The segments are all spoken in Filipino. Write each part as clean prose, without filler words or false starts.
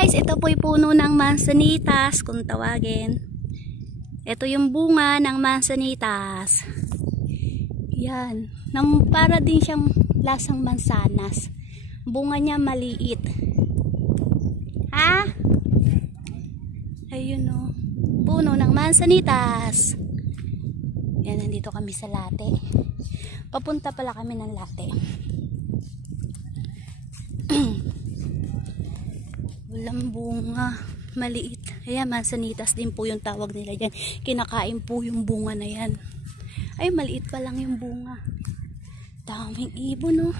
guys, ito po'y puno ng mansanitas kung tawagin. Ito yung bunga ng mansanitas. Yan. Para din siyang lasang mansanas. Bunga niya maliit. Ha? Ayun o. Puno ng mansanitas. Yan, nandito kami sa Late. Papunta pala kami ng Late. Walang bunga, maliit. Ayan, mansanitas din po yung tawag nila dyan. Kinakain po yung bunga na yan. Ay, maliit pa lang yung bunga. Daming ibon, no?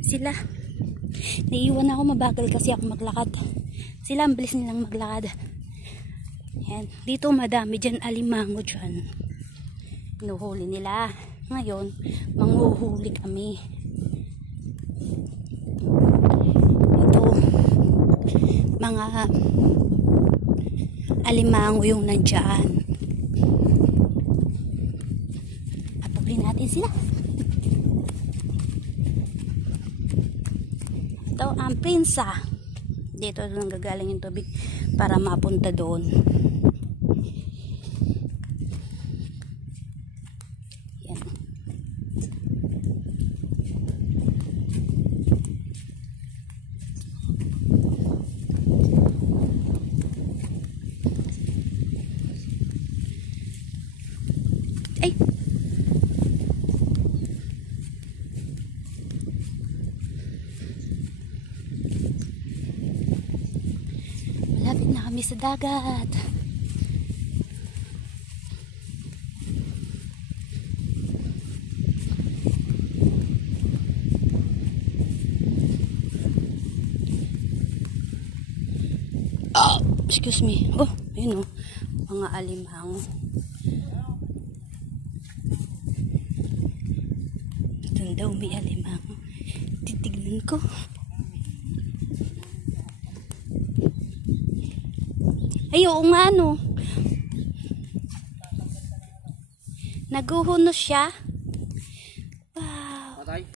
Sila. Naiiwan ako, mabagal kasi ako maglakad. Sila, ang bilis nilang maglakad. Ayan, dito madami dyan, alimango dyan. Inuhuli nila. Ngayon, manghuhuli kami. Mga alimango yung nandyan. Apagin natin sila. Ito ang pinsa. Dito nang gagaling yung tubig para mapunta doon. Yan. Ay. Malapit na kami sa dagat. Oh, excuse me. Oh, yun oh. Mga alimango. Doon daw may alimango. Titignan ko. Ay, oo nga no. Naguhunos siya.